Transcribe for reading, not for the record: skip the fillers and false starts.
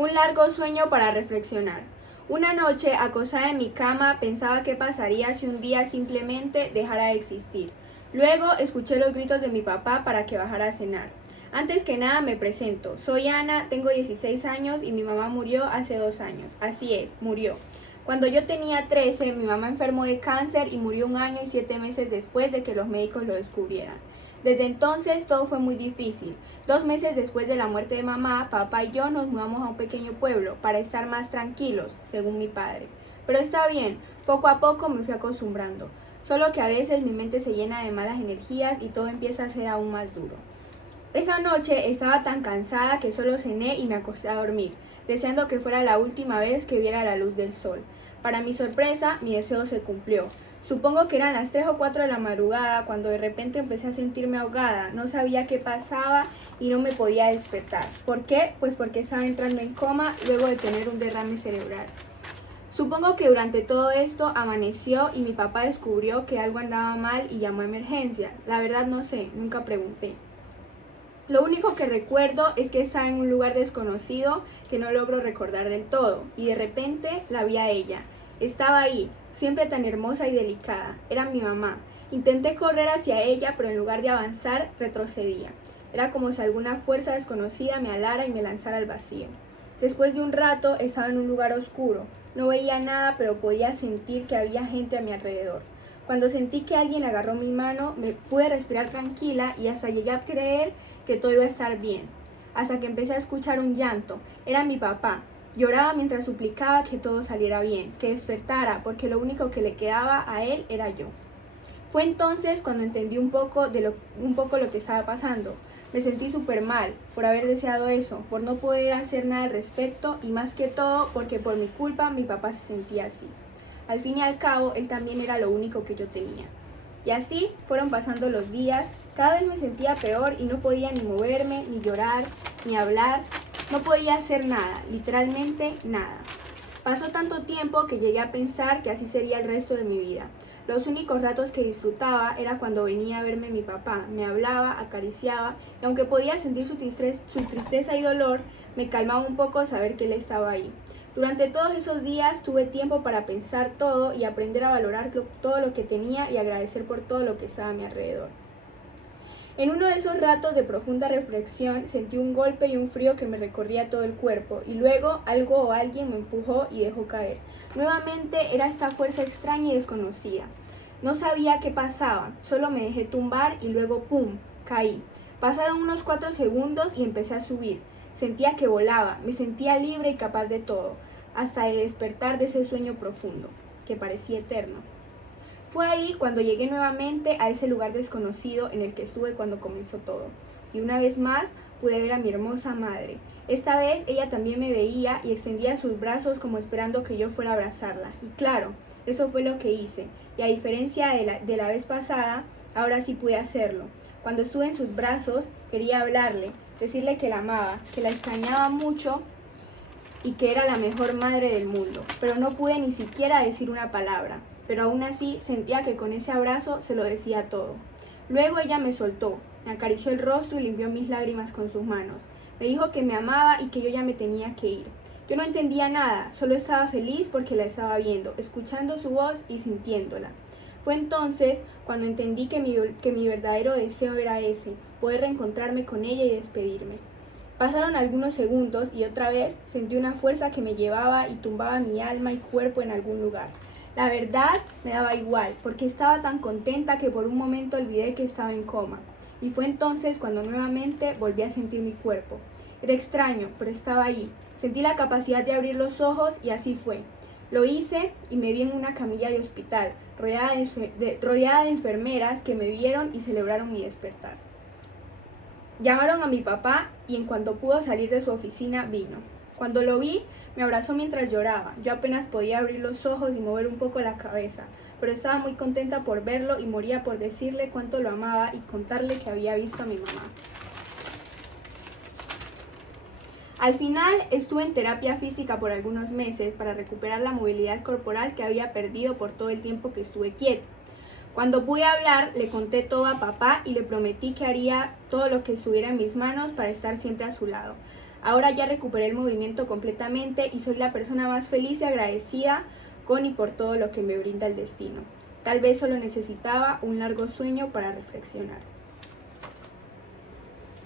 Un largo sueño para reflexionar. Una noche, acostada en mi cama, pensaba qué pasaría si un día simplemente dejara de existir. Luego escuché los gritos de mi papá para que bajara a cenar. Antes que nada me presento. Soy Ana, tengo 16 años y mi mamá murió hace 2 años. Así es, murió. Cuando yo tenía 13, mi mamá enfermó de cáncer y murió 1 año y 7 meses después de que los médicos lo descubrieran. Desde entonces todo fue muy difícil. 2 meses después de la muerte de mamá, papá y yo nos mudamos a un pequeño pueblo para estar más tranquilos, según mi padre. Pero está bien, poco a poco me fui acostumbrando. Solo que a veces mi mente se llena de malas energías y todo empieza a ser aún más duro. Esa noche estaba tan cansada que solo cené y me acosté a dormir, deseando que fuera la última vez que viera la luz del sol. Para mi sorpresa, mi deseo se cumplió. Supongo que eran las 3 o 4 de la madrugada cuando de repente empecé a sentirme ahogada. No sabía qué pasaba y no me podía despertar. ¿Por qué? Pues porque estaba entrando en coma luego de tener un derrame cerebral. Supongo que durante todo esto amaneció y mi papá descubrió que algo andaba mal y llamó a emergencias. La verdad no sé, nunca pregunté. Lo único que recuerdo es que estaba en un lugar desconocido que no logro recordar del todo, y de repente la vi a ella. Estaba ahí, siempre tan hermosa y delicada. Era mi mamá. Intenté correr hacia ella, pero en lugar de avanzar, retrocedía. Era como si alguna fuerza desconocida me alara y me lanzara al vacío. Después de un rato estaba en un lugar oscuro. No veía nada, pero podía sentir que había gente a mi alrededor. Cuando sentí que alguien agarró mi mano, me pude respirar tranquila y hasta llegué a creer que todo iba a estar bien. Hasta que empecé a escuchar un llanto. Era mi papá. Lloraba mientras suplicaba que todo saliera bien, que despertara, porque lo único que le quedaba a él era yo. Fue entonces cuando entendí un poco lo que estaba pasando. Me sentí súper mal por haber deseado eso, por no poder hacer nada al respecto y más que todo porque por mi culpa mi papá se sentía así. Al fin y al cabo, él también era lo único que yo tenía. Y así fueron pasando los días, cada vez me sentía peor y no podía ni moverme, ni llorar, ni hablar. No podía hacer nada, literalmente nada. Pasó tanto tiempo que llegué a pensar que así sería el resto de mi vida. Los únicos ratos que disfrutaba era cuando venía a verme mi papá, me hablaba, acariciaba, y aunque podía sentir su tristeza y dolor, me calmaba un poco saber que él estaba ahí. Durante todos esos días tuve tiempo para pensar todo y aprender a valorar todo lo que tenía y agradecer por todo lo que estaba a mi alrededor. En uno de esos ratos de profunda reflexión sentí un golpe y un frío que me recorría todo el cuerpo y luego algo o alguien me empujó y dejó caer. Nuevamente era esta fuerza extraña y desconocida. No sabía qué pasaba, solo me dejé tumbar y luego ¡pum!, caí. Pasaron unos 4 segundos y empecé a subir. Sentía que volaba, me sentía libre y capaz de todo, hasta de despertar de ese sueño profundo, que parecía eterno. Fue ahí cuando llegué nuevamente a ese lugar desconocido en el que estuve cuando comenzó todo. Y una vez más pude ver a mi hermosa madre. Esta vez ella también me veía y extendía sus brazos como esperando que yo fuera a abrazarla. Y claro, eso fue lo que hice. Y a diferencia de la vez pasada, ahora sí pude hacerlo. Cuando estuve en sus brazos, quería hablarle, decirle que la amaba, que la extrañaba mucho y que era la mejor madre del mundo. Pero no pude ni siquiera decir una palabra. Pero aún así sentía que con ese abrazo se lo decía todo. Luego ella me soltó, me acarició el rostro y limpió mis lágrimas con sus manos. Me dijo que me amaba y que yo ya me tenía que ir. Yo no entendía nada, solo estaba feliz porque la estaba viendo, escuchando su voz y sintiéndola. Fue entonces cuando entendí que mi verdadero deseo era ese, poder reencontrarme con ella y despedirme. Pasaron algunos segundos y otra vez sentí una fuerza que me llevaba y tumbaba mi alma y cuerpo en algún lugar. La verdad me daba igual, porque estaba tan contenta que por un momento olvidé que estaba en coma. Y fue entonces cuando nuevamente volví a sentir mi cuerpo. Era extraño, pero estaba ahí. Sentí la capacidad de abrir los ojos y así fue. Lo hice y me vi en una camilla de hospital, rodeada de enfermeras que me vieron y celebraron mi despertar. Llamaron a mi papá y en cuanto pudo salir de su oficina vino. Cuando lo vi, me abrazó mientras lloraba. Yo apenas podía abrir los ojos y mover un poco la cabeza, pero estaba muy contenta por verlo y moría por decirle cuánto lo amaba y contarle que había visto a mi mamá. Al final estuve en terapia física por algunos meses para recuperar la movilidad corporal que había perdido por todo el tiempo que estuve quieta. Cuando pude hablar, le conté todo a papá y le prometí que haría todo lo que estuviera en mis manos para estar siempre a su lado. Ahora ya recuperé el movimiento completamente y soy la persona más feliz y agradecida con y por todo lo que me brinda el destino. Tal vez solo necesitaba un largo sueño para reflexionar.